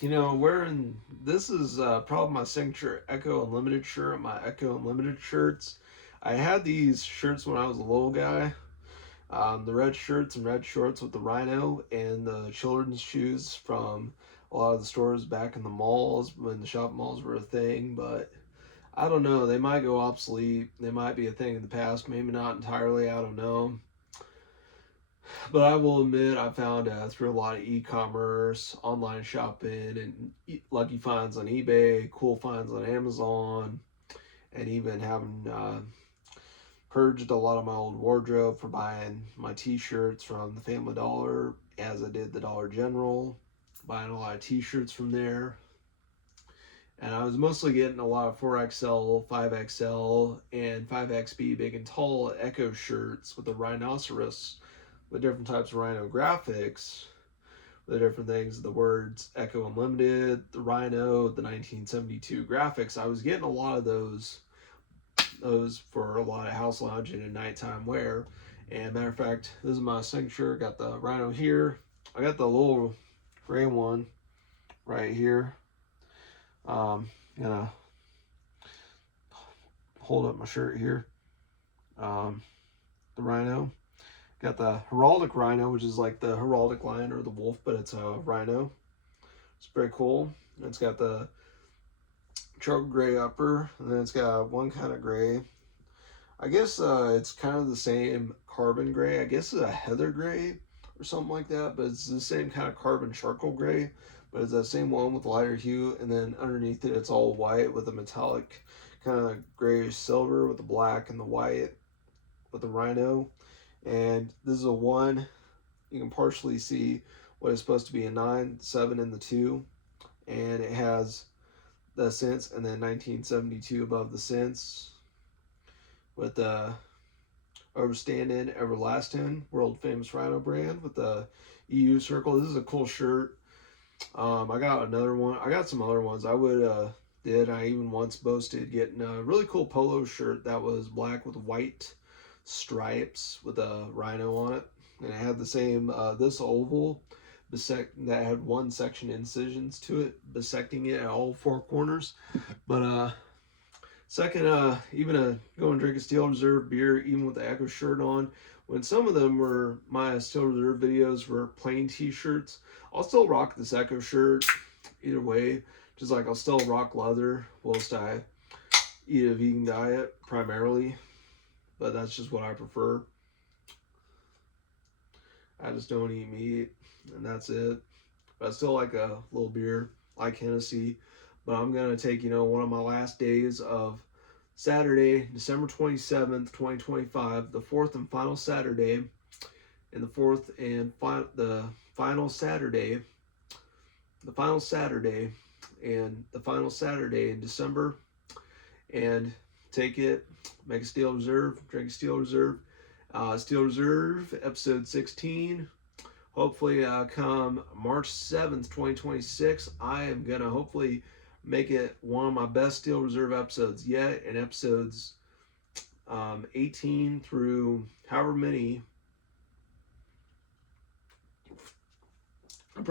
Wearing this is probably my signature Echo Unlimited shirt. My Echo Unlimited shirts. I had these shirts when I was a little guy. The red shirts and red shorts with the rhino, and the children's shoes from a lot of the stores back in the malls when the shopping malls were a thing. But I don't know. They might go obsolete. They might be a thing in the past. Maybe not entirely. I don't know. But I will admit, I found through a lot of e-commerce, online shopping, and lucky finds on eBay, cool finds on Amazon, and even having purged a lot of my old wardrobe for buying my T-shirts from the Family Dollar, as I did the Dollar General, buying a lot of T-shirts from there. And I was mostly getting a lot of 4XL, 5XL, and 5XB big and tall Echo shirts with the rhinoceros with different types of rhino graphics, the different things, the words Echo Unlimited, the Rhino, the 1972 graphics. I was getting a lot of those for a lot of house lounging and nighttime wear. And matter of fact, this is my signature. Got the Rhino here. I got the little gray one right here. Gonna hold up my shirt here. The Rhino. Got the heraldic rhino, which is like the heraldic lion or the wolf, but it's a rhino. It's pretty cool. It's got the charcoal gray upper, and then it's got one kind of gray. I guess it's kind of the same carbon gray. I guess it's a heather gray or something like that, but it's the same kind of carbon charcoal gray. But it's that same one with lighter hue, and then underneath it, it's all white with a metallic kind of grayish silver with the black and the white with the rhino. And this is a 1. You can partially see what is supposed to be a 9, 7 in the 2. And it has the cents and then 1972 above the cents with the overstanding everlasting world famous rhino brand with the EU circle. This is a cool shirt. I got another one. I got some other ones. I even once boasted getting a really cool polo shirt that was black with white stripes with a rhino on it, and it had the same this oval that had one section incisions to it, bisecting it at all 4 corners. But second, even go and drink a Steel Reserve beer, even with the Echo shirt on. When some of them were my Steel Reserve videos were plain T-shirts, I'll still rock this Echo shirt either way. Just like I'll still rock leather whilst I eat a vegan diet primarily, but that's just what I prefer. I just don't eat meat, and that's it. But I still like a little beer, like Hennessy. But I'm gonna take one of my last days of Saturday, December 27th, 2025, the fourth and final Saturday, and the final Saturday, the final Saturday, and the final Saturday in December, and take it, make a Steel Reserve, drink a Steel Reserve. Steel Reserve, episode 16. Hopefully, come March 7th, 2026, I am going to hopefully make it one of my best Steel Reserve episodes yet, and episodes 18 through however many. I'm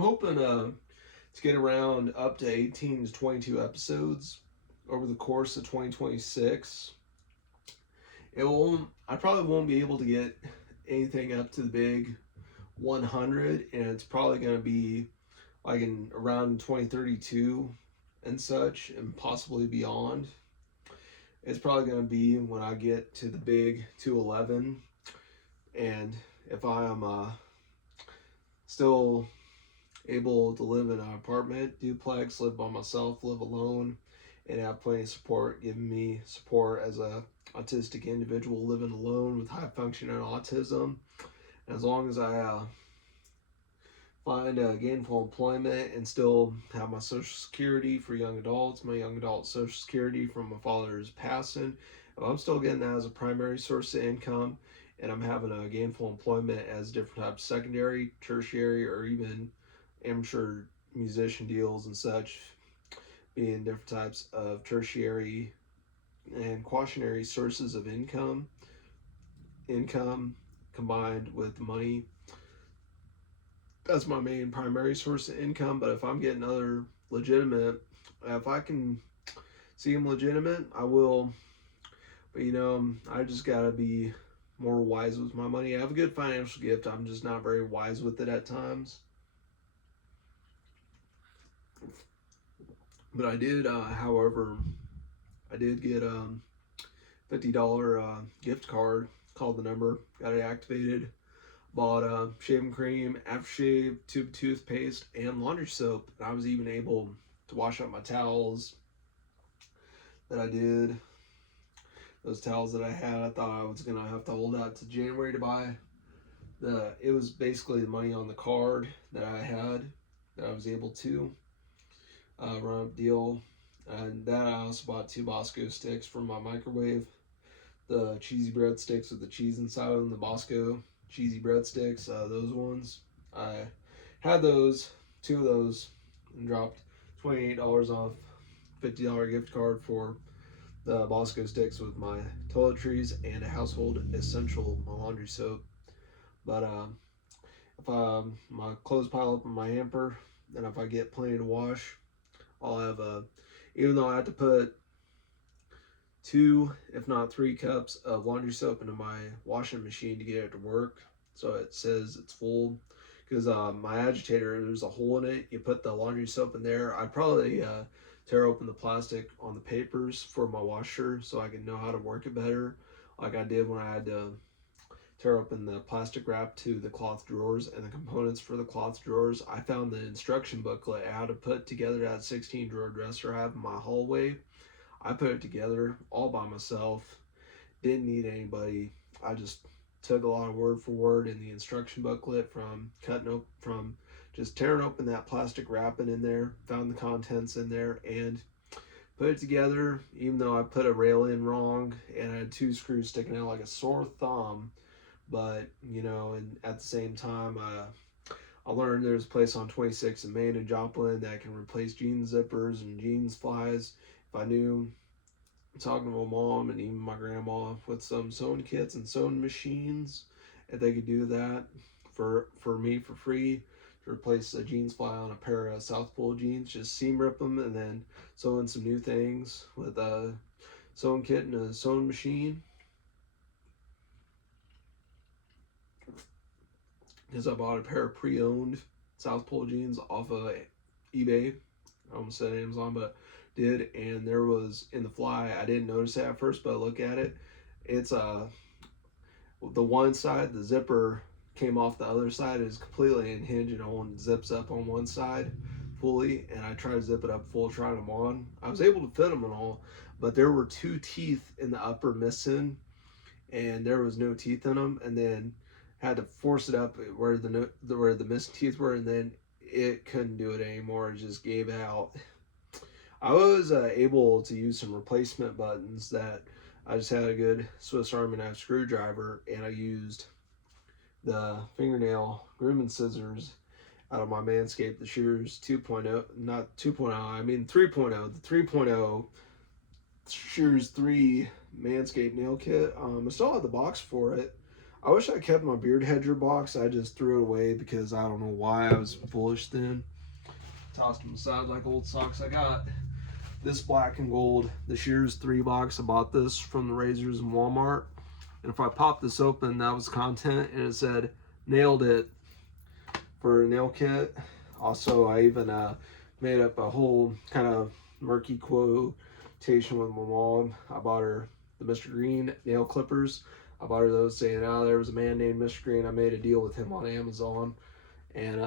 hoping to get around up to 18 to 22 episodes over the course of 2026. I probably won't be able to get anything up to the big 100, and it's probably going to be like in around 2032 and such, and possibly beyond. It's probably going to be when I get to the big 211, and if I am still able to live in an apartment duplex, live by myself, live alone, and have plenty of support, giving me support as a autistic individual living alone with high functioning autism. As long as I find gainful employment and still have my Social Security for young adults, my young adult Social Security from my father's passing, if I'm still getting that as a primary source of income, and I'm having a gainful employment as different types of secondary, tertiary, or even amateur musician deals and such, being different types of tertiary and quaternary sources of income combined with money that's my main primary source of income. But if I'm getting other legitimate, if I can see them legitimate, I will. But I just gotta be more wise with my money. I have a good financial gift. I'm just not very wise with it at times. But I did, however, I did get $50 gift card. Called the number, got it activated. Bought shaving cream, aftershave, tube toothpaste, and laundry soap. And I was even able to wash up my towels that I did. Those towels that I had, I thought I was gonna have to hold out to January to buy. It was basically the money on the card that I had that I was able to run up deal. And that I also bought 2 Bosco sticks for my microwave. The cheesy breadsticks with the cheese inside of them, the Bosco cheesy breadsticks, those ones. I had those, 2 of those, and dropped $28 off $50 gift card for the Bosco sticks with my toiletries and a household essential, my laundry soap. But if my clothes pile up in my hamper, then if I get plenty to wash, I'll have even though I have to put 2, if not 3 cups of laundry soap into my washing machine to get it to work, so it says it's full. Because my agitator, there's a hole in it. You put the laundry soap in there. I'd probably tear open the plastic on the papers for my washer so I can know how to work it better, like I did when I had to tear open the plastic wrap to the cloth drawers and the components for the cloth drawers. I found the instruction booklet how to put together that 16 drawer dresser I have in my hallway. I put it together all by myself. Didn't need anybody. I just took a lot of word for word in the instruction booklet from just tearing open that plastic wrapping in there, found the contents in there, and put it together. Even though I put a rail in wrong and I had 2 screws sticking out like a sore thumb, but and at the same time, I learned there's a place on 26 in Main and Joplin that can replace jeans zippers and jeans flies. If I knew, talking to my mom and even my grandma with some sewing kits and sewing machines, if they could do that for me for free to replace a jeans fly on a pair of South Pole jeans, just seam rip them and then sew in some new things with a sewing kit and a sewing machine. Because I bought a pair of pre-owned South Pole jeans off of eBay. I almost said Amazon, but did, and there was in the fly. I didn't notice it at first, but I look at it. It's the one side, the zipper came off the other side. Is completely unhinged and only zips up on one side fully. And I tried to zip it up full, trying them on. I was able to fit them and all, but there were 2 teeth in the upper missing, and there was no teeth in them. And then had to force it up where the missing teeth were, and then it couldn't do it anymore. It just gave out. I was able to use some replacement buttons that I just had a good Swiss Army knife screwdriver, and I used the fingernail grooming scissors out of my Manscaped, the Shears 2.0, not 2.0, I mean 3.0, the 3.0 Shears 3 Manscaped nail kit. I still have the box for it. I wish I kept my beard hedger box. I just threw it away because I don't know why. I was foolish then. Tossed them aside like old socks. I got this black and gold, the Shears 3 box. I bought this from the Razors in Walmart. And if I pop this open, that was content, and it said, nailed it for a nail kit. Also, I even made up a whole kind of murky quotation with my mom. I bought her the Mr. Green nail clippers. I bought her those saying, there was a man named Mr. Green. I made a deal with him on Amazon. And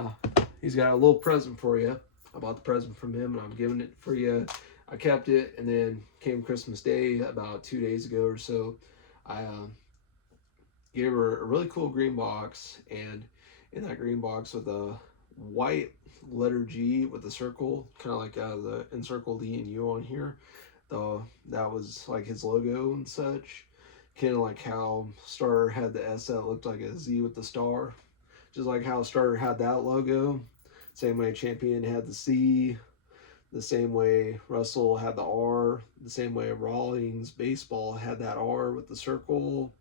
he's got a little present for you. I bought the present from him, and I'm giving it for you. I kept it, and then came Christmas Day about 2 days ago or so. I gave her a really cool green box, and in that green box with a white letter G with a circle, kind of like the encircled E and U on here. That was like his logo and such. Kind of like how Starter had the S that looked like a Z with the star. Just like how Starter had that logo. Same way Champion had the C. The same way Russell had the R. The same way Rawlings Baseball had that R with the circle.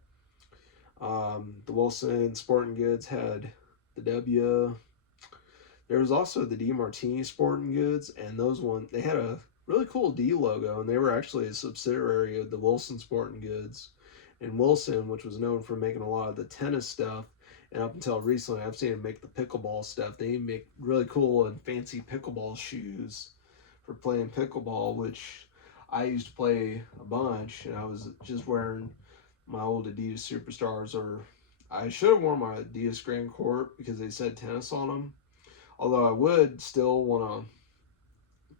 The Wilson Sporting Goods had the W. There was also the D Martini Sporting Goods, and they had a really cool D logo, and they were actually a subsidiary of the Wilson Sporting Goods. And Wilson, which was known for making a lot of the tennis stuff, and up until recently, I've seen them make the pickleball stuff. They make really cool and fancy pickleball shoes for playing pickleball, which I used to play a bunch, and I was just wearing my old Adidas Superstars, or I should have worn my Adidas Grand Court because they said tennis on them. Although I would still want to,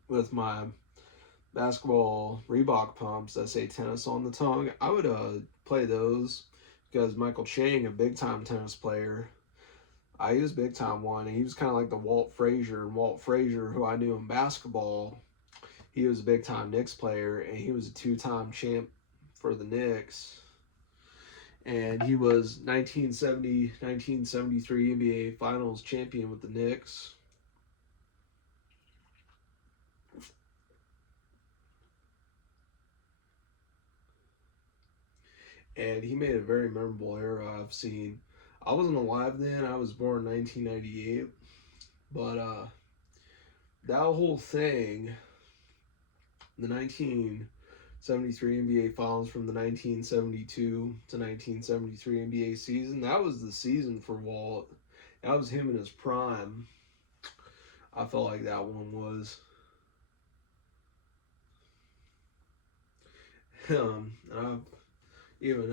with my basketball Reebok pumps that say tennis on the tongue, I would play those because Michael Chang, a big time tennis player, he was big time one, and he was kind of like the Walt Frazier. And Walt Frazier, who I knew in basketball, he was a big time Knicks player, and he was a 2-time champ for the Knicks. And he was 1973 NBA Finals champion with the Knicks. And he made a very memorable era I've seen. I wasn't alive then. I was born in 1998. But that whole thing, the 1973 NBA Finals from the 1972 to 1973 NBA season, that was the season for Walt. That was him in his prime. I felt like that one was. And I've even,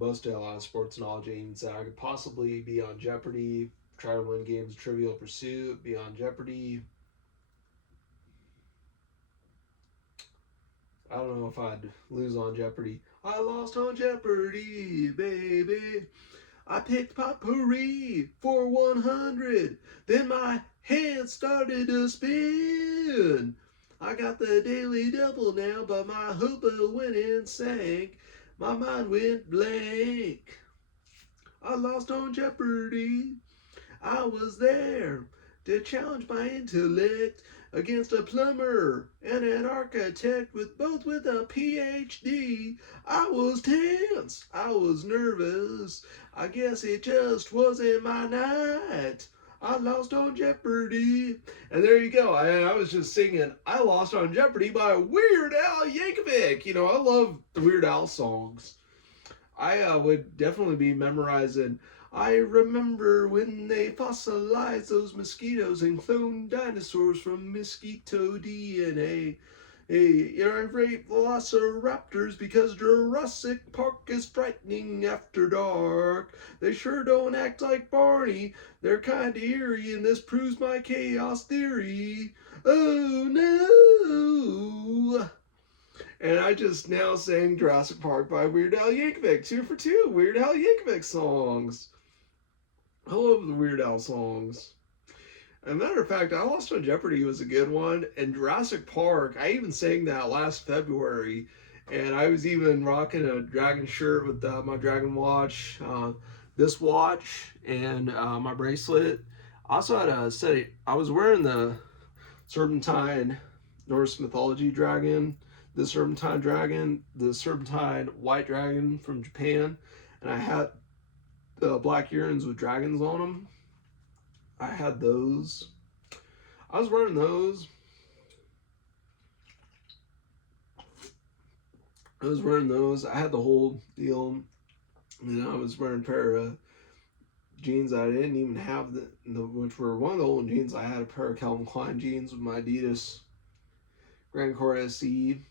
boasted a lot of sports knowledge, and said I could possibly be on Jeopardy, try to win games of Trivial Pursuit, be on Jeopardy. I don't know if I'd lose on Jeopardy. I lost on Jeopardy, baby. I picked potpourri for 100. Then my hands started to spin. I got the daily double now, but my hoopah went and sank. My mind went blank. I lost on Jeopardy. I was there to challenge my intellect against a plumber and an architect with a PhD. I was tense. I was nervous. I guess it just wasn't my night. I lost on Jeopardy. And there you go. I was just singing I Lost on Jeopardy by Weird Al Yankovic. I love the Weird Al songs. I would definitely be memorizing. I remember when they fossilized those mosquitoes and cloned dinosaurs from mosquito DNA. Irate velociraptors because Jurassic Park is frightening after dark. They sure don't act like Barney. They're kinda eerie, and this proves my chaos theory. Oh no! And I just now sang Jurassic Park by Weird Al Yankovic. 2 for 2 Weird Al Yankovic songs. I love the Weird Al songs. As a matter of fact, I Lost on Jeopardy was a good one. And Jurassic Park, I even sang that last February. And I was even rocking a dragon shirt with my dragon watch, this watch, and my bracelet. I also had a set. I was wearing the Serpentine Norse mythology dragon, the Serpentine white dragon from Japan. And I had the black earrings with dragons on them. I had those. I was wearing those. I had the whole deal. And I was wearing a pair of jeans I didn't even have, which were one of the old jeans. I had a pair of Calvin Klein jeans with my Adidas Grand Court SE.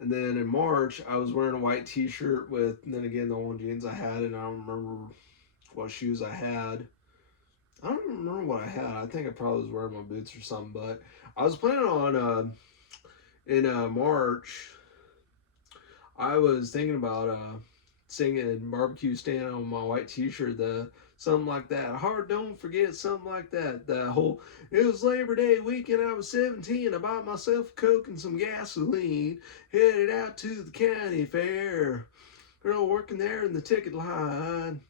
And then in March, I was wearing a white t-shirt with, and then again, the old jeans I had, and I don't remember what shoes I had. I don't even remember what I had. I think I probably was wearing my boots or something, but I was planning on, in March, I was thinking about singing Barbecue Stand on my white t-shirt, something like that. Heart don't forget, something like that. It was Labor Day weekend, I was 17, I bought myself a Coke and some gasoline, headed out to the county fair. Girl working there in the ticket line.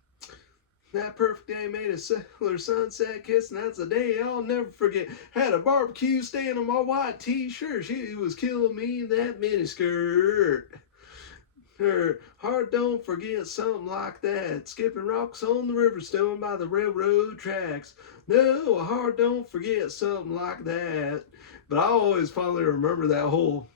That perfect day made a sailor sunset kiss, and that's a day I'll never forget. Had a barbecue stand on my white t-shirt. She was killing me in that miniskirt. Her heart don't forget something like that. Skipping rocks on the river stone by the railroad tracks. No, a heart don't forget something like that. But I always finally remember that whole.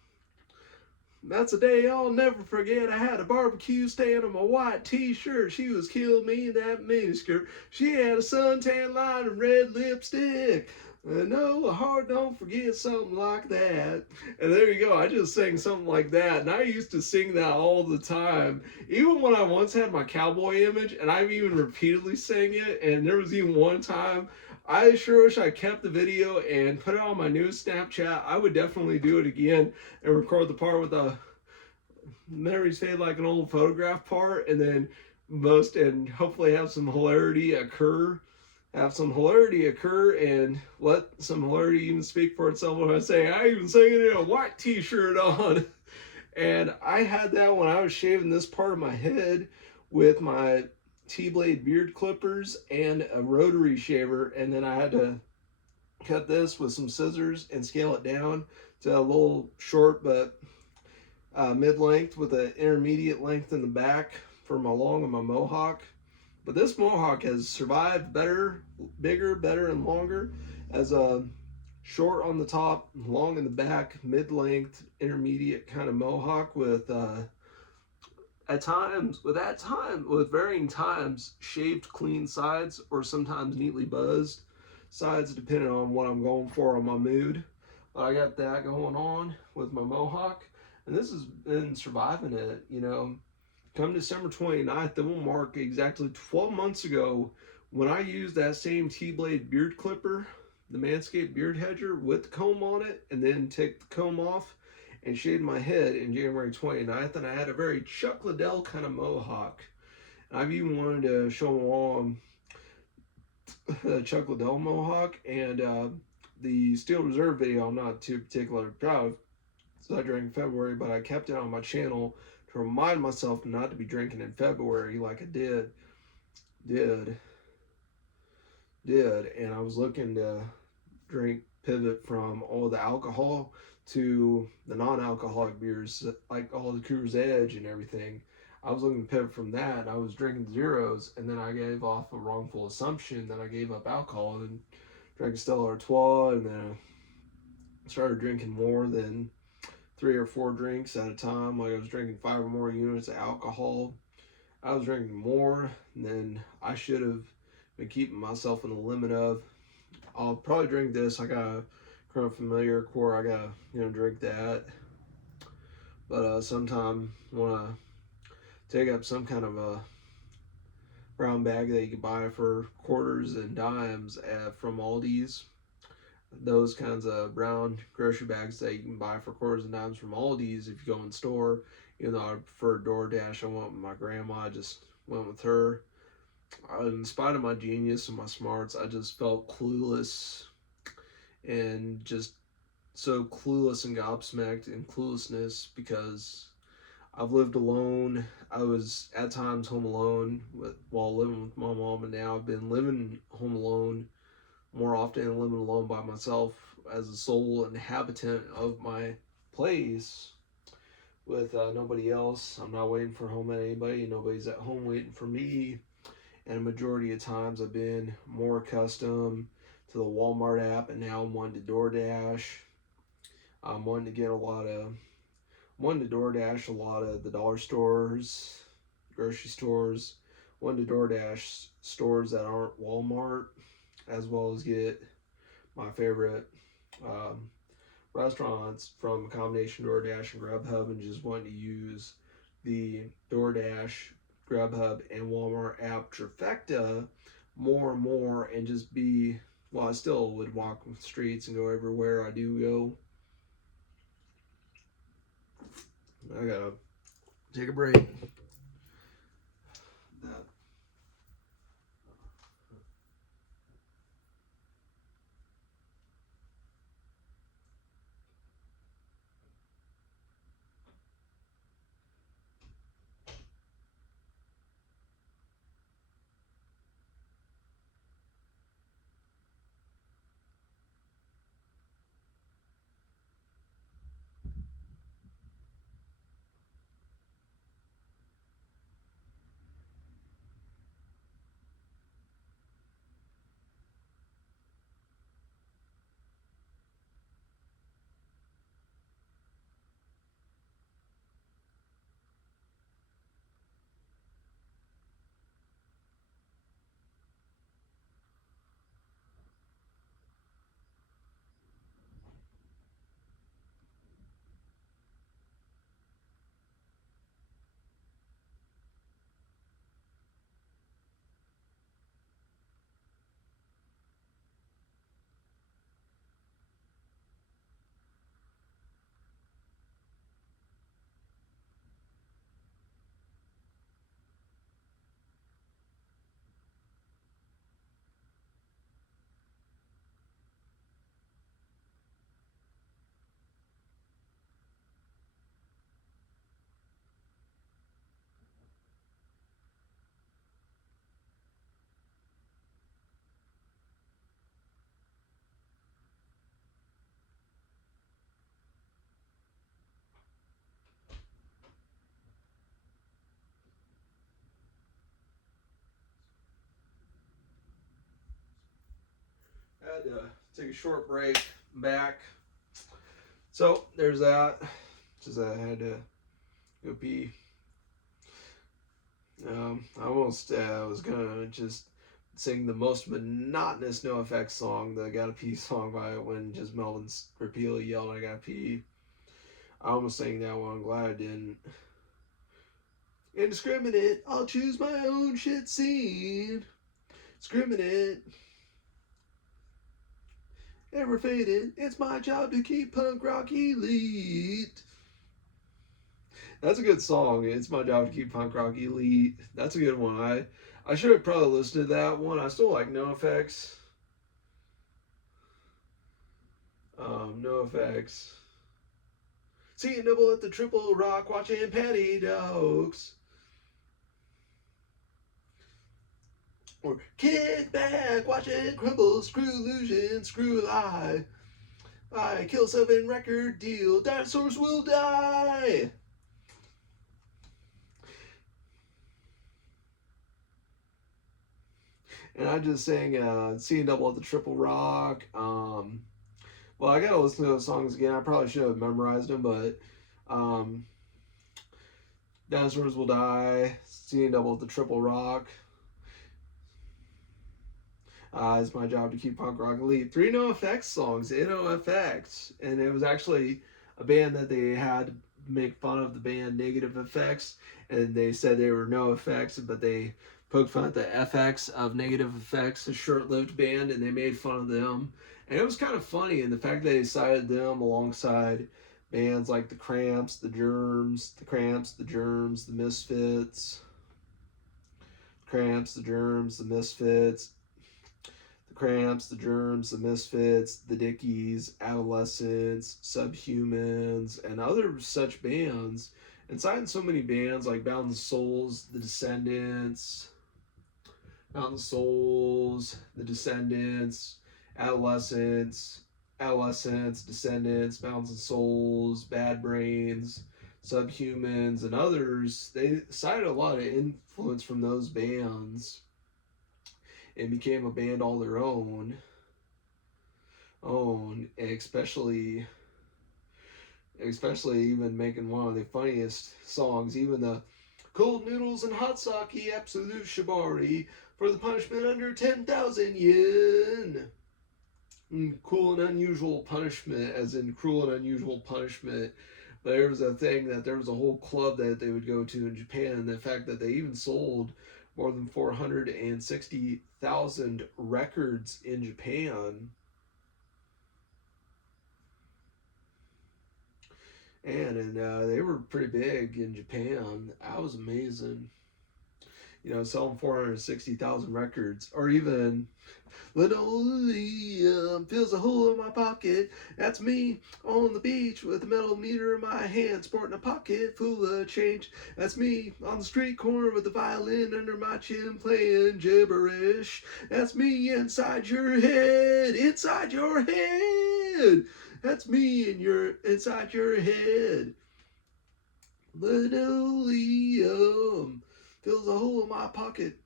That's a day I'll never forget. I had a barbecue stand on my white t-shirt. She was killing me in that miniskirt. She had a suntan line and red lipstick. No, a heart don't forget something like that. And there you go. I just sang something like that. And I used to sing that all the time. Even when I once had my cowboy image, and I've even repeatedly sang it. And there was even one time I sure wish I kept the video and put it on my new Snapchat. I would definitely do it again and record the part with the memories fade like an old photograph part, and then most and hopefully have some hilarity occur. Have some hilarity occur and let some hilarity even speak for itself when I say I even sang it in a white t-shirt on. And I had that when I was shaving this part of my head with my T-blade beard clippers and a rotary shaver, and then I had to cut this with some scissors and scale it down to a little short but mid-length with an intermediate length in the back for my long and my mohawk. But this mohawk has survived better, bigger, better, and longer as a short on the top, long in the back, mid-length, intermediate kind of mohawk with with varying times shaved clean sides or sometimes neatly buzzed sides depending on what I'm going for on my mood. But I got that going on with my mohawk, and this has been surviving it. Come December 29th, it will mark exactly 12 months ago when I used that same T-blade beard clipper, the Manscaped beard hedger with the comb on it, and then take the comb off and shaved my head in January 29th, and I had a very Chuck Liddell kind of mohawk. And I've even wanted to show them all the Chuck Liddell mohawk, and the Steel Reserve video I'm not too particular proud of. So I drank in February, but I kept it on my channel to remind myself not to be drinking in February like I did, and I was looking to pivot from all the alcohol to the non-alcoholic beers, like all the Coors Edge and everything. I was looking to pivot from that, and I was drinking zeros, and then I gave off a wrongful assumption that I gave up alcohol and drank a Stella Artois, and then I started drinking more than 3 or 4 drinks at a time. Like I was drinking 5 or more units of alcohol. I was drinking more than I should have been keeping myself in the limit of. I'll probably drink this. I got a Crown Familiar core. I gotta drink that. But sometime wanna take up some kind of a brown bag that you can buy for quarters and dimes from Aldi's. Those kinds of brown grocery bags that you can buy for quarters and dimes from Aldi's if you go in store. Even though I prefer DoorDash, I went with my grandma. I just went with her. In spite of my genius and my smarts, I just felt clueless and just so clueless and gobsmacked in cluelessness because I've lived alone. I was at times home alone while living with my mom, and now I've been living home alone more often and living alone by myself as a sole inhabitant of my place with nobody else. I'm not waiting for home at anybody. Nobody's at home waiting for me. And a majority of times I've been more accustomed to the Walmart app, and now I'm wanting to DoorDash. I'm wanting to DoorDash a lot of the dollar stores, grocery stores, wanting to DoorDash stores that aren't Walmart, as well as get my favorite restaurants from a combination DoorDash and Grubhub, and just wanting to use the DoorDash, Grubhub, and Walmart app trifecta more and more, and just be, well, I still would walk the streets and go everywhere I do go. I gotta take a break. had to take a short break. I'm back. So there's that. Just I had to go pee. I almost was gonna just sing the most monotonous NoFX song, the "Gotta Pee" song by it, when just Melvin repeatedly yelled, "I gotta pee." I almost sang that one. I'm glad I didn't. Indiscriminate, I'll choose my own shit scene. Discriminate. Ever faded, it's my job to keep punk rock elite. That's a good song. It's my job to keep punk rock elite. That's a good one. I should have probably listened to that one. I still like NoFX. NoFX. See you nibble at the Triple Rock watching Patty Dokes. Or kick back watching Crumble, Screw Illusion, Screw Lie. I kill 7 record deal. Dinosaurs will die. And I just sang Seeing Double at the Triple Rock. Well, I gotta listen to those songs again. I probably should have memorized them, but Dinosaurs Will Die, Seeing Double at the Triple Rock. It's my job to keep punk rock elite. 3 NoFX songs in NoFX, and it was actually a band that they had to make fun of the band Negative Effects, and they said they were NoFX, but they poked fun at the FX of Negative Effects, a short-lived band, and they made fun of them. And it was kind of funny, and the fact that they cited them alongside bands like the Cramps, the Germs, the Misfits, Cramps, the Germs, the Misfits, the Cramps, the Germs, the Misfits, the Dickies, Adolescents, Subhumans, and other such bands. And citing so many bands like Bound the Souls, the Descendants, the Descendants, Adolescents, Descendants, Bounds and Souls, Bad Brains, Subhumans, and others. They cited a lot of influence from those bands and became a band all their own, especially even making one of the funniest songs, even the cold noodles and hot sake, absolute shibari, for the punishment under 10,000 yen. Cool and unusual punishment, as in cruel and unusual punishment. But there was a thing that there was a whole club that they would go to in Japan, and the fact that they even sold more than 460,000 records in Japan. And they were pretty big in Japan. That was amazing. You know, selling 460,000 records. Or even Linoleum fills a hole in my pocket. That's me on the beach with a metal meter in my hand, sporting a pocket full of change. That's me on the street corner with a violin under my chin, playing gibberish. That's me inside your head, inside your head. That's me inside your head. Linoleum fills a hole in my pocket.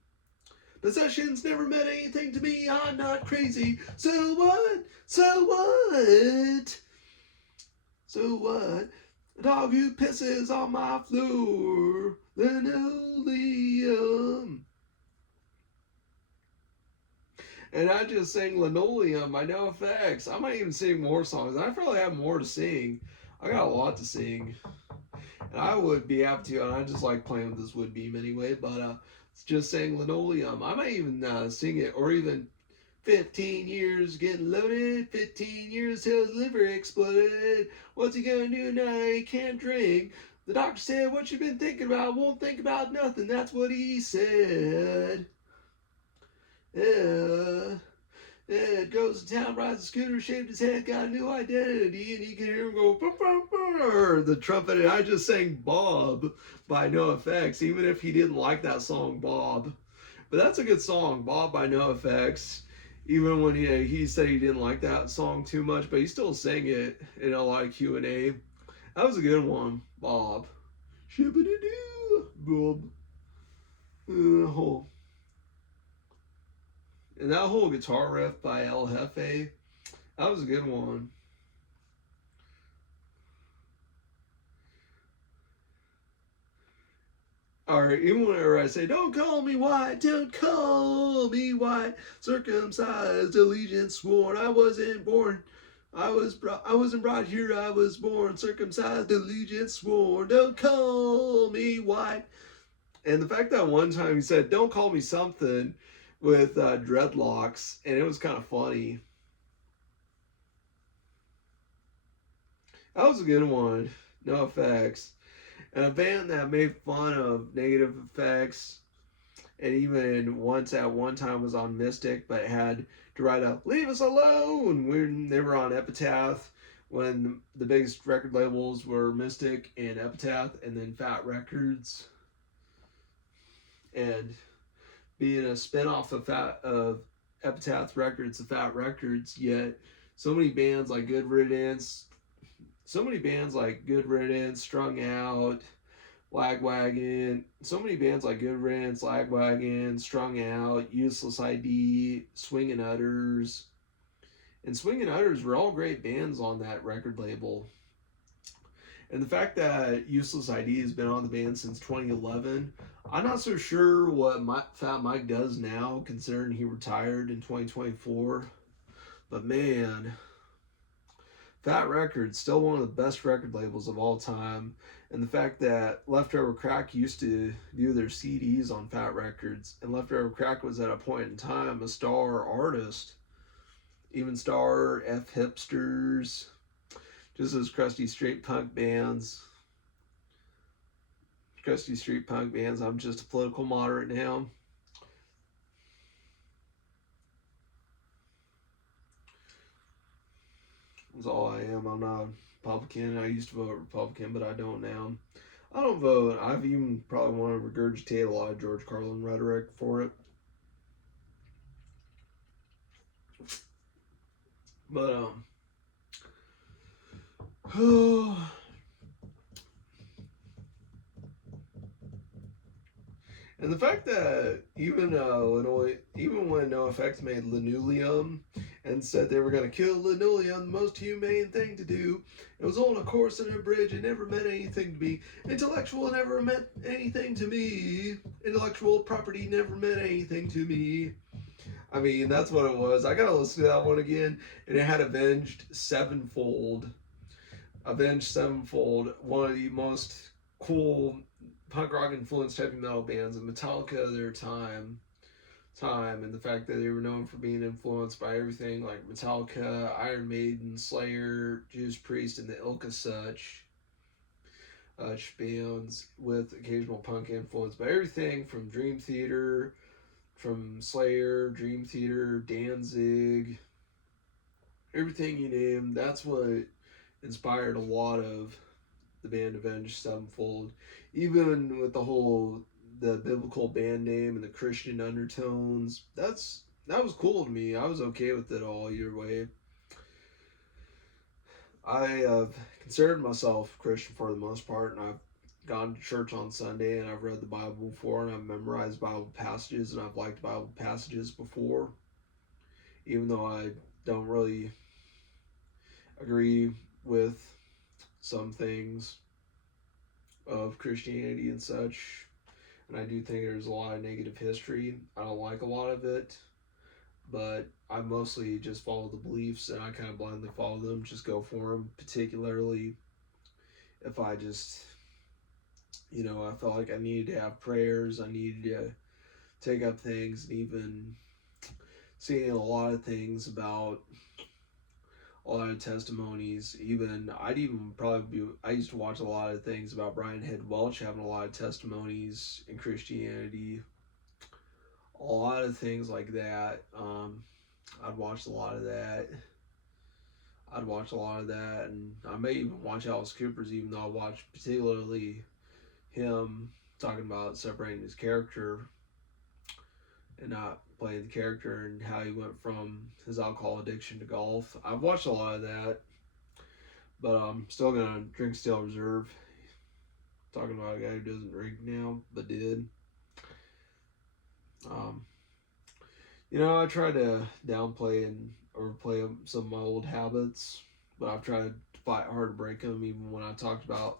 Possessions never meant anything to me. I'm not crazy. So what? So what? So what? A dog who pisses on my floor. Linoleum. And I just sang Linoleum by NoFX. I might even sing more songs. I probably have more to sing. I got a lot to sing. And I would be happy to. And I just like playing with this wood beam anyway. But it's just saying Linoleum. I might even sing it. Or even 15 years getting loaded. 15 years till his liver exploded. What's he gonna do now? He can't drink. The doctor said, what you been thinking about? Won't think about nothing. That's what he said. Ed goes to town, rides a scooter, shaved his head, got a new identity, and you can hear him go, bah, bah, bah, the trumpet. And I just sang Bob by NoFX, even if he didn't like that song, Bob. But that's a good song, Bob by NoFX. Even when he said he didn't like that song too much, but he still sang it in a lot of Q&A. That was a good one, Bob. Shibbity-doo, Bob. And that whole guitar riff by El Jefe, that was a good one. Or even whenever I say, "Don't call me white, don't call me white, circumcised, allegiance sworn, I wasn't born. I wasn't brought here, I was born, circumcised, allegiance sworn, don't call me white." And the fact that one time he said, "Don't call me something," with dreadlocks, and it was kind of funny. That was a good one. NoFX. And a band that made fun of Negative Effects, and even once at one time was on Mystic, but had to write a "Leave Us Alone" when they were on Epitaph, when the biggest record labels were Mystic and Epitaph, and then Fat Records. And being a spinoff of Epitaph Records, the Fat Records, yet so many bands like Good Riddance, Strung Out, Lagwagon, so many bands like Good Riddance, Lagwagon, Strung Out, Useless ID, Swingin' Utters. And Swingin' Utters were all great bands on that record label. And the fact that Useless ID has been on the band since 2011, I'm not so sure what Fat Mike does now, considering he retired in 2024. But man, Fat Records, still one of the best record labels of all time. And the fact that Leftover Crack used to do their CDs on Fat Records, and Leftover Crack was at a point in time a star artist, even star F Hipsters, just those crusty straight punk bands. Crusty street punk bands. I'm just a political moderate now. That's all I am. I'm not a Republican. I used to vote Republican, but I don't now. I don't vote. I've even probably want to regurgitate a lot of George Carlin rhetoric for it. But and the fact that even Illinois, even when NoFX made Linoleum and said they were going to kill linoleum, the most humane thing to do, it was on a course and a bridge. It never meant anything to me. Intellectual never meant anything to me. Intellectual property never meant anything to me. I mean, that's what it was. I gotta listen to that one again, and it had Avenged Sevenfold. Avenged Sevenfold, one of the most cool punk rock influenced heavy metal bands, and Metallica of their time, and the fact that they were known for being influenced by everything like Metallica, Iron Maiden, Slayer, Judas Priest, and the ilk as such. Bands with occasional punk influence, but everything from Dream Theater, from Slayer, Dream Theater, Danzig, everything you name, that's what inspired a lot of the band Avenged Sevenfold. Even with the biblical band name and the Christian undertones, that was cool to me. I was okay with it all either way. I have considered myself Christian for the most part, and I've gone to church on Sunday, and I've read the Bible before, and I've memorized Bible passages, and I've liked Bible passages before, even though I don't really agree with some things of Christianity and such. And I do think there's a lot of negative history. I don't like a lot of it, but I mostly just follow the beliefs, and I kind of blindly follow them, just go for them, particularly if I just, I felt like I needed to have prayers, I needed to take up things, and even seeing a lot of things about a lot of testimonies. I used to watch a lot of things about Brian Head Welch having a lot of testimonies in Christianity, a lot of things like that. I'd watch a lot of that. And I may even watch Alice Cooper's, even though I watch particularly him talking about separating his character and not playing the character, and how he went from his alcohol addiction to golf. I've watched a lot of that, but I'm still gonna drink Steel Reserve. Talking about a guy who doesn't drink now, but did. Um, I try to downplay and overplay some of my old habits, but I've tried to fight hard to break them. Even when I talked about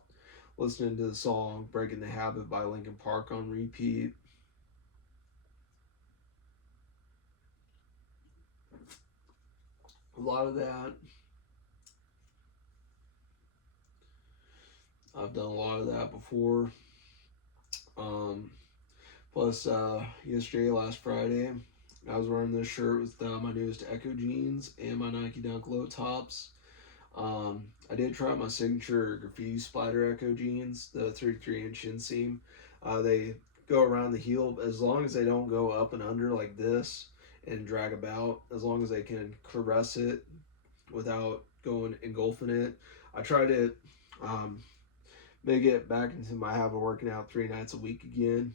listening to the song "Breaking the Habit" by Linkin Park on repeat, a lot of that. I've done a lot of that before. Um, Plus, yesterday, last Friday, I was wearing this shirt with my newest Echo jeans and my Nike Dunk low tops. I did try my signature graffiti splatter Echo jeans, the 33-inch inseam. They go around the heel as long as they don't go up and under like this and drag about, as long as they can caress it without going engulfing it. I tried to um, make it back into my habit of working out 3 nights a week again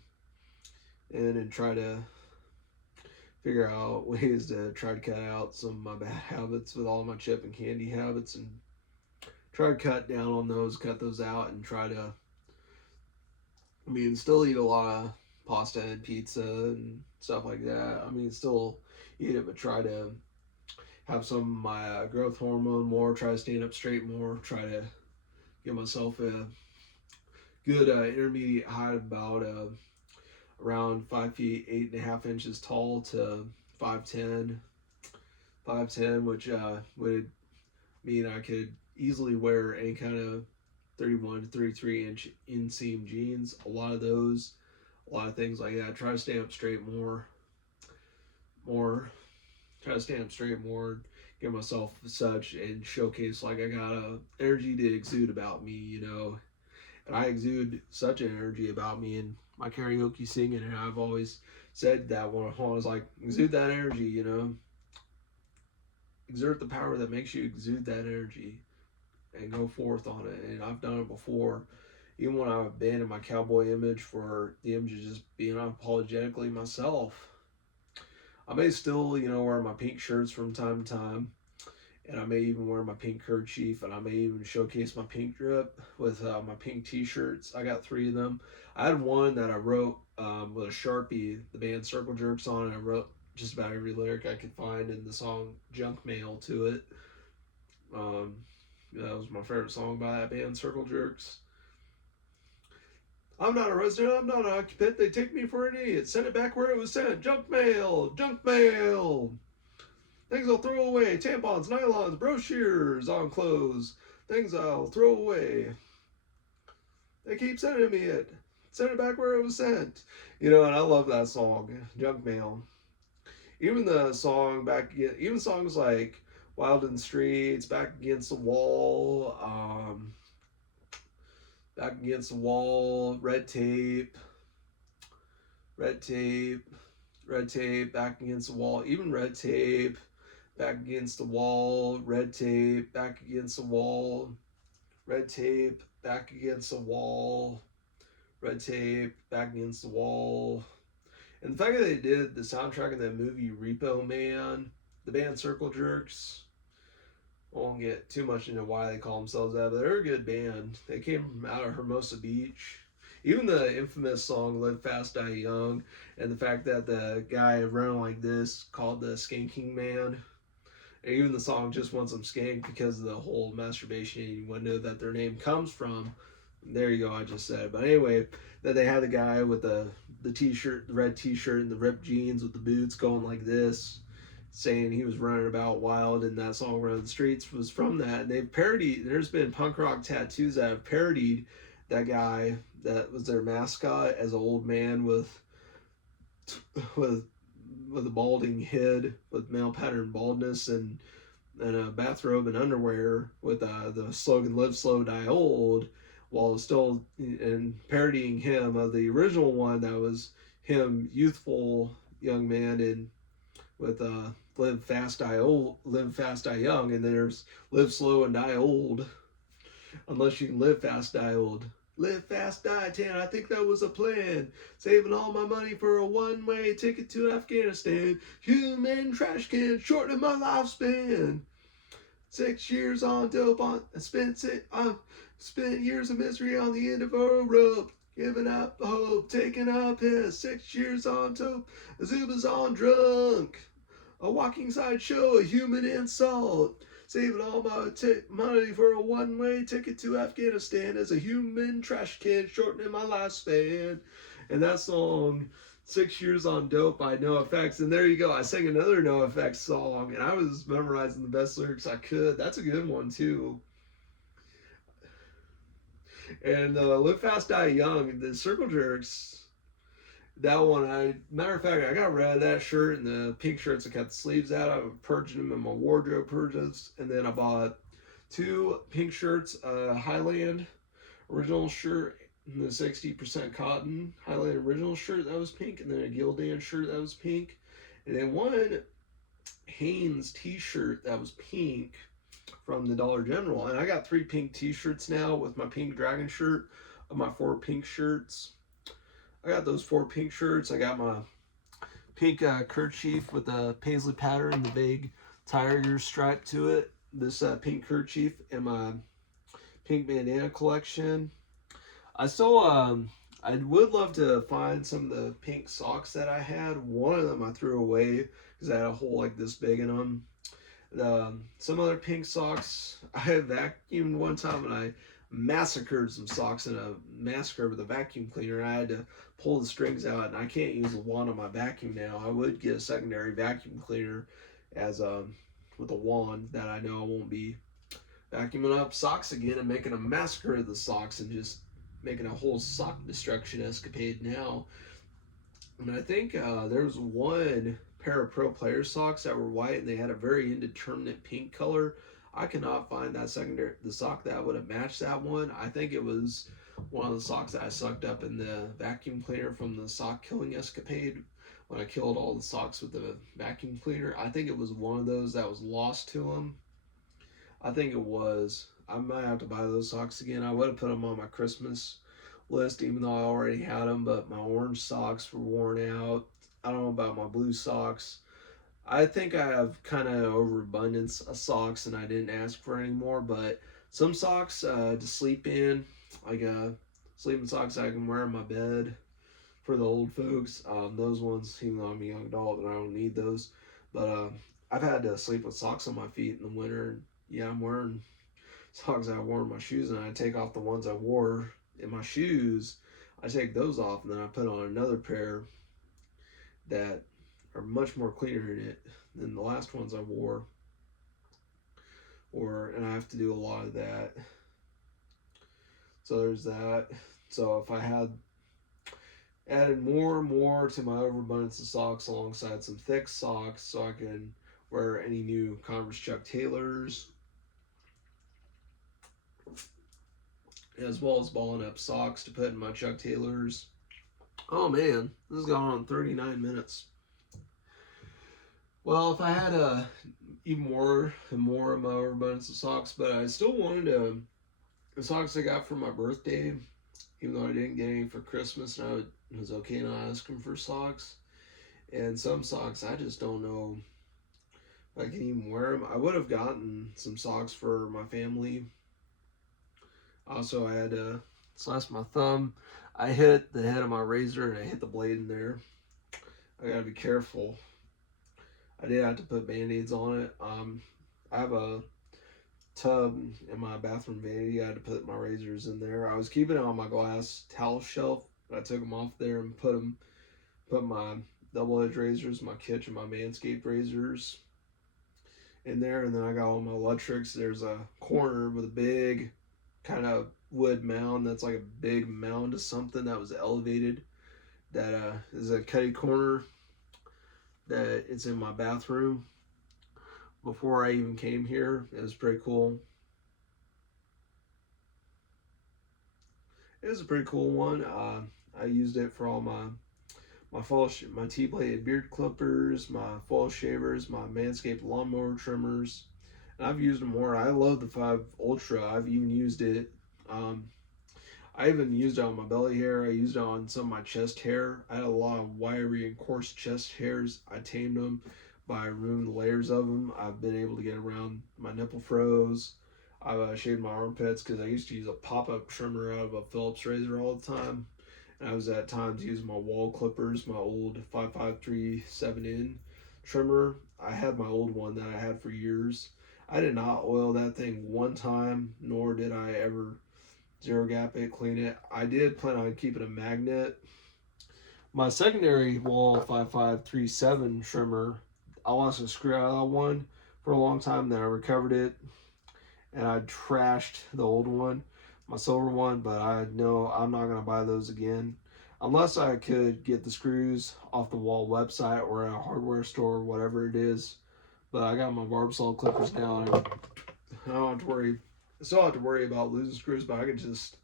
and try to figure out ways to try to cut out some of my bad habits with all my chip and candy habits and try to cut down on those, cut those out, and try to, still eat a lot of pasta and pizza and stuff like that. Still eat it, but try to have some of my growth hormone more, try to stand up straight more, try to give myself a good intermediate height, about around 5 feet 8.5 inches tall to 5'10", 5'10", which would mean I could easily wear any kind of 31 to 33-inch inseam jeans. A lot of those, a lot of things like that. Try to stand up straight more. Try to stand up straight more. Give myself such and showcase like I got a energy to exude about me, And I exude such an energy about me in my karaoke singing, and I've always said that when I was like, exude that energy, exert the power that makes you exude that energy and go forth on it. And I've done it before, even when I've abandoned my cowboy image for the image of just being unapologetically myself. I may still, wear my pink shirts from time to time, and I may even wear my pink kerchief, and I may even showcase my pink drip with my pink t-shirts. I got 3 of them. I had one that I wrote with a Sharpie, the band Circle Jerks, on, and I wrote just about every lyric I could find in the song Junk Mail to it. That was my favorite song by that band, Circle Jerks. I'm not a resident, I'm not an occupant, they take me for an idiot. Send it back where it was sent. Junk mail, junk mail. Things I'll throw away, tampons, nylons, brochures on clothes. Things I'll throw away. They keep sending me it. Send it back where it was sent. And I love that song, Junk Mail. Even the song even songs like Wild in the Streets, Back Against the Wall, Back Against the Wall, Red Tape, Red Tape, Red Tape, Back Against the Wall, even Red Tape, Back Against the Wall, Red Tape, Back Against the Wall, Red Tape, Back Against the Wall, Red Tape, Back Against the Wall. And the fact that they did the soundtrack of that movie Repo Man, the band Circle Jerks, I won't get too much into why they call themselves that, but they're a good band. They came out of Hermosa Beach. Even the infamous song Live Fast, Die Young, and the fact that the guy running like this called the Skanking Man. And even the song Just Want Some Skank, because of the whole masturbation and you want to know that their name comes from. There you go, I just said. But anyway, that they had the guy with the t-shirt, the red t-shirt and the ripped jeans with the boots going like this, saying he was running about wild, and that song Run the Streets was from that. And they've parodied, there's been punk rock tattoos that have parodied that guy that was their mascot as an old man with a balding head with male pattern baldness and a bathrobe and underwear with the slogan "Live Slow, Die Old," while still and parodying him of the original one that was him, youthful young man, and with Live Fast, Die Old, Live Fast, Die Young, and then there's Live Slow and Die Old. Unless you can live fast, die old. Live fast, die tan. I think that was a plan. Saving all my money for a one-way ticket to Afghanistan. Human trash can, shortening my lifespan. 6 years on dope spent years of misery on the end of a rope. Giving up hope, taking a piss. 6 years on dope, Zuba's on drunk. A walking sideshow, a human insult. Saving all my money for a one-way ticket to Afghanistan as a human trash can, shortening my lifespan. And that song, 6 Years on Dope by NoFX. And there you go. I sang another NoFX song, and I was memorizing the best lyrics I could. That's a good one, too. And Live Fast, Die Young, the Circle Jerks. That one, matter of fact, I got rid of that shirt and the pink shirts. I cut the sleeves out. I purged them in my wardrobe purges, and then I bought 2 pink shirts, a Highland original shirt, and the 60% cotton Highland original shirt that was pink, and then a Gildan shirt that was pink, and then one Hanes T-shirt that was pink from the Dollar General. And I got 3 pink T-shirts now with my pink dragon shirt of my 4 pink shirts. I got those 4 pink shirts. I got my pink kerchief with the paisley pattern and the vague tiger stripe to it. This pink kerchief and my pink bandana collection. I still, I would love to find some of the pink socks that I had. One of them I threw away because I had a hole like this big in them. Some other pink socks I had vacuumed one time, and I massacred some socks in a massacre with a vacuum cleaner. I had to pull the strings out, and I can't use the wand on my vacuum now. I would get a secondary vacuum cleaner as with a wand that I know I won't be vacuuming up socks again and making a massacre of the socks and just making a whole sock destruction escapade now. And I think there was one pair of Pro Player socks that were white, and they had a very indeterminate pink color. I cannot find that the sock that would have matched that one. I think it was one of the socks that I sucked up in the vacuum cleaner from the sock killing escapade when I killed all the socks with the vacuum cleaner. I think it was one of those that was lost to them. I think it was. I might have to buy those socks again. I would have put them on my Christmas list even though I already had them, but my orange socks were worn out. I don't know about my blue socks. I think I have kind of overabundance of socks and I didn't ask for any more, but some socks to sleep in, like sleeping socks I can wear in my bed for the old folks. Those ones, even though I'm a young adult, and I don't need those. But I've had to sleep with socks on my feet in the winter. Yeah, I'm wearing socks I wore in my shoes, and I take off the ones I wore in my shoes. I take those off, and then I put on another pair that are much more cleaner in it than the last ones I wore. And I have to do a lot of that. So there's that. So if I had added more and more to my overabundance of socks alongside some thick socks so I can wear any new Converse Chuck Taylors, as well as balling up socks to put in my Chuck Taylors. Oh man, this has gone on 39 minutes. Well, if I had even more and more of my overabundance of socks, but I still wanted the socks I got for my birthday, even though I didn't get any for Christmas, and I was okay not asking for socks. And some socks, I just don't know if I can even wear them. I would have gotten some socks for my family. Also, I had to slash my thumb. I hit the head of my razor and I hit the blade in there. I gotta be careful. I did have to put band-aids on it. I have a tub in my bathroom vanity. I had to put my razors in there. I was keeping it on my glass towel shelf, but I took them off there and put my double-edged razors, my kitchen, my Manscaped razors in there. And then I got all my electrics. There's a corner with a big kind of wood mound that's like a big mound of something that was elevated. That is a cutty corner that it's in my bathroom before I even came here. It was pretty cool. It was a pretty cool one. I used it for all my my T-bladed beard clippers, my fall shavers, my Manscaped lawnmower trimmers. And I've used them more. I love the 5 Ultra. I've even used it. I even used it on my belly hair. I used it on some of my chest hair. I had a lot of wiry and coarse chest hairs. I tamed them by removing the layers of them. I've been able to get around my nipple froze. I've shaved my armpits because I used to use a pop-up trimmer out of a Phillips razor all the time. And I was at times using my wall clippers, my old 553 7N trimmer. I had my old one that I had for years. I did not oil that thing one time, nor did I ever zero gap it, clean it. I did plan on keeping a magnet. My secondary wall 5537 trimmer, I lost a screw out of that one for a long time. Then I recovered it, and I trashed the old one, my silver one. But I know I'm not gonna buy those again, unless I could get the screws off the wall website or at a hardware store, whatever it is. But I got my Barbasol clippers now, and I don't have to worry. I still have to worry about losing screws, but I can just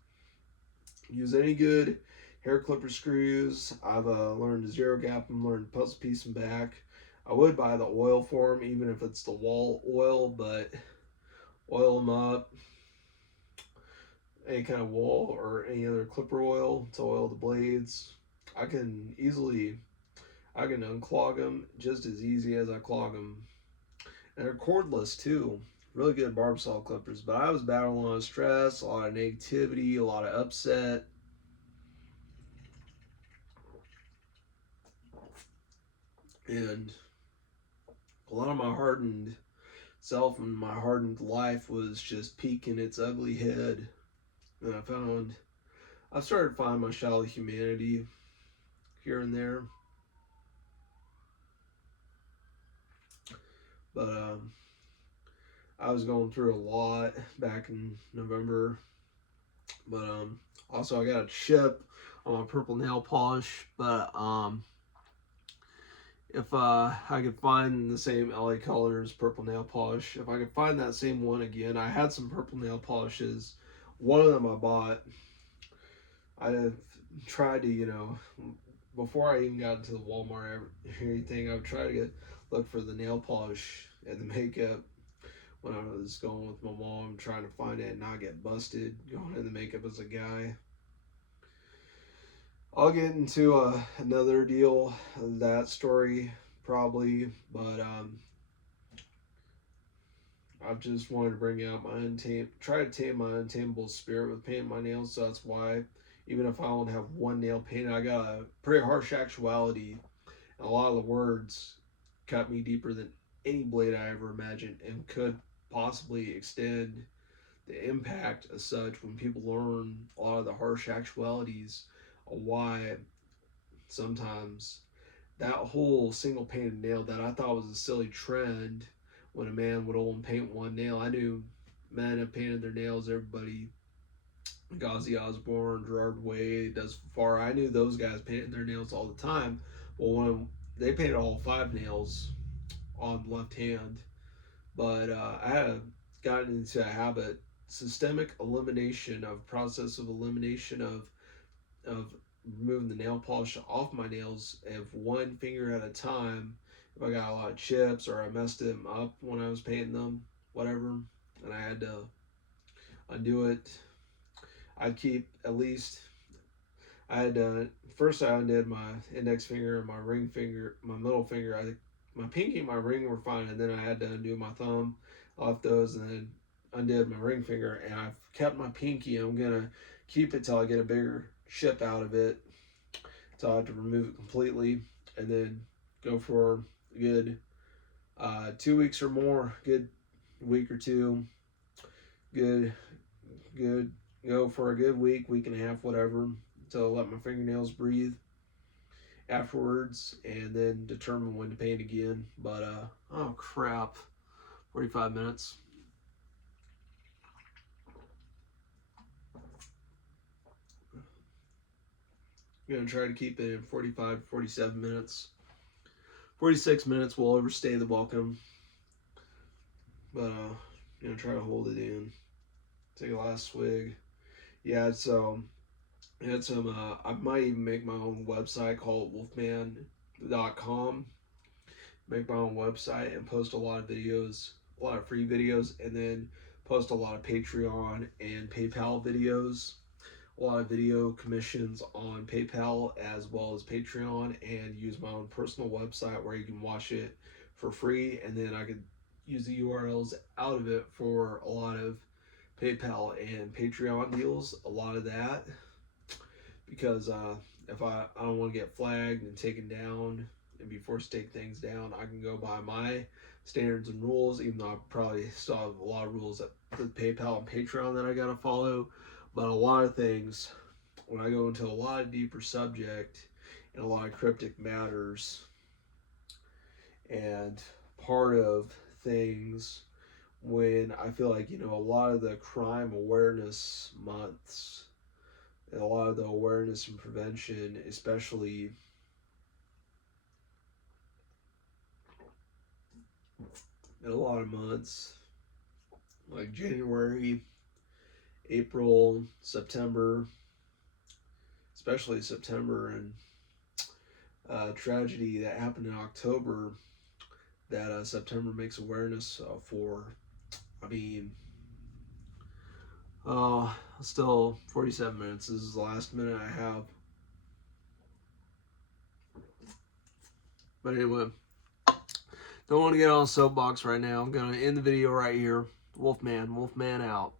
use any good hair clipper screws. I've learned to zero gap them, learned to puzzle piece them back. I would buy the oil for them, even if it's the wall oil, but oil them up. Any kind of wall or any other clipper oil to oil the blades. I can unclog them just as easy as I clog them. And they're cordless too. Really good Barbasol clippers. But I was battling a lot of stress, a lot of negativity, a lot of upset. And a lot of my hardened self and my hardened life was just peeking its ugly head. And I've started to find my shallow humanity here and there. But I was going through a lot back in November. But also I got a chip on my purple nail polish. But if I could find the same LA Colors purple nail polish, if I could find that same one again, I had some purple nail polishes. One of them I bought. I have tried to, before I even got into the Walmart or anything, I would try to look for the nail polish and the makeup when I was going with my mom, trying to find it and not get busted going in the makeup as a guy. I'll get into another deal of that story probably, but I've just wanted to bring out try to tame my untamable spirit with painting my nails. So that's why, even if I only have one nail painted, I got a pretty harsh actuality. And a lot of the words cut me deeper than any blade I ever imagined, and could possibly extend the impact as such when people learn a lot of the harsh actualities of why sometimes that whole single painted nail that I thought was a silly trend when a man would only paint one nail. I knew men have painted their nails, everybody, Ozzy Osbourne, Gerard Way, Does Far. I knew those guys painted their nails all the time. Well, when they painted all 5 nails on the left hand, but I had gotten into a habit, systemic elimination of process of elimination of removing the nail polish off my nails of one finger at a time. If I got a lot of chips or I messed them up when I was painting them, whatever, and I had to undo it, I'd keep at least. I had first I undid my index finger, my ring finger, my middle finger. My pinky and my ring were fine, and then I had to undo my thumb. I left those and then undid my ring finger, and I've kept my pinky. I'm gonna keep it till I get a bigger chip out of it. So I have to remove it completely, and then go for a good 2 weeks or more. Good week or two. Good. Go for a good week and a half, whatever, to let my fingernails breathe afterwards, and then determine when to paint again. But oh crap, 45 minutes. I'm gonna try to keep it in 45 47 minutes. 46 minutes will overstay the welcome, but gonna try to hold it in. Take a last swig. Yeah, so I had some I might even make my own website called wolfman.com. Make my own website and post a lot of videos, a lot of free videos, and then post a lot of Patreon and PayPal videos. A lot of video commissions on PayPal as well as Patreon, and use my own personal website where you can watch it for free, and then I could use the URLs out of it for a lot of PayPal and Patreon deals. A lot of that, because if I don't want to get flagged and taken down and be forced to take things down. I can go by my standards and rules, even though I probably still have a lot of rules that with PayPal and Patreon that I gotta follow. But a lot of things, when I go into a lot of deeper subject and a lot of cryptic matters, and part of things when I feel like, you know, a lot of the crime awareness months and a lot of the awareness and prevention, especially in a lot of months like January, April, September, especially September, and tragedy that happened in October that September makes awareness for. I mean, still 47 minutes. This is the last minute I have. But anyway, don't want to get on a soapbox right now. I'm going to end the video right here. Wolfman out.